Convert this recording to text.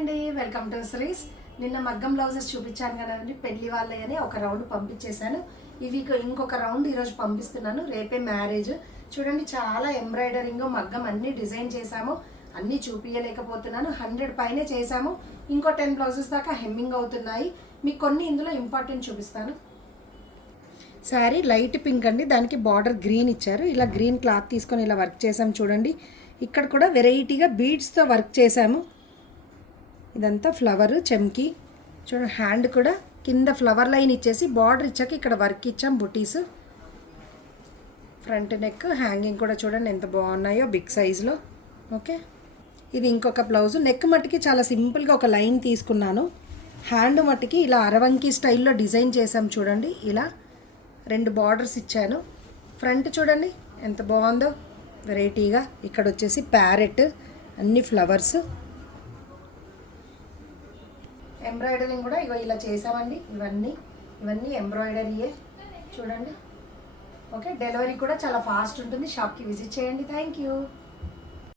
అండి welcome to శ్రీస్. నిన్న మగ్గం బ్లౌజెస్ చూపించాను కదండి, పెళ్లి వాళ్ళని ఒక రౌండ్ పంపించేశాను. ఇవి ఇంకొక రౌండ్ ఈరోజు పంపిస్తున్నాను. రేపే మ్యారేజ్. చూడండి, చాలా ఎంబ్రాయిడరింగ్ మగ్గం అన్ని డిజైన్ చేశాము. అన్నీ చూపించలేకపోతున్నాను. 100 పైనే చేశాము. ఇంకో 10 బ్లౌజెస్ దాకా హెమ్మింగ్ అవుతున్నాయి. మీకు కొన్ని ఇందులో ఇంపార్టెంట్ చూపిస్తాను. శారీ లైట్ పింక్ అండి, దానికి బార్డర్ గ్రీన్ ఇచ్చారు. ఇలా గ్రీన్ క్లాత్ తీసుకొని ఇలా వర్క్ చేసాము. చూడండి, ఇక్కడ కూడా వెరైటీగా బీడ్స్తో వర్క్ చేశాము. ఇదంతా ఫ్లవర్ చెమ్కి. చూడండి, హ్యాండ్ కూడా కింద ఫ్లవర్ లైన్ ఇచ్చేసి బార్డర్ ఇచ్చాక ఇక్కడ వర్క్ ఇచ్చాం బుటీస్. ఫ్రంట్ నెక్ హ్యాంగింగ్ కూడా చూడండి ఎంత బాగున్నాయో, బిగ్ సైజులో. ఓకే, ఇది ఇంకొక బ్లౌజు. నెక్ మట్టికి చాలా సింపుల్గా ఒక లైన్ తీసుకున్నాను. హ్యాండ్ మట్టికి ఇలా అరవంకి స్టైల్లో డిజైన్ చేసాం. చూడండి, ఇలా 2 బార్డర్స్ ఇచ్చాను. ఫ్రంట్ చూడండి ఎంత బాగుందో వెరైటీగా. ఇక్కడ వచ్చేసి ప్యారెట్, అన్ని ఫ్లవర్స్. ఎంబ్రాయిడరింగ్ కూడా ఇగో ఇలా చేసామండి. ఇవన్నీ ఎంబ్రాయిడరీయే చూడండి. ఓకే, డెలివరీ కూడా చాలా ఫాస్ట్ ఉంటుంది. షాప్కి విజిట్ చేయండి. Thank you.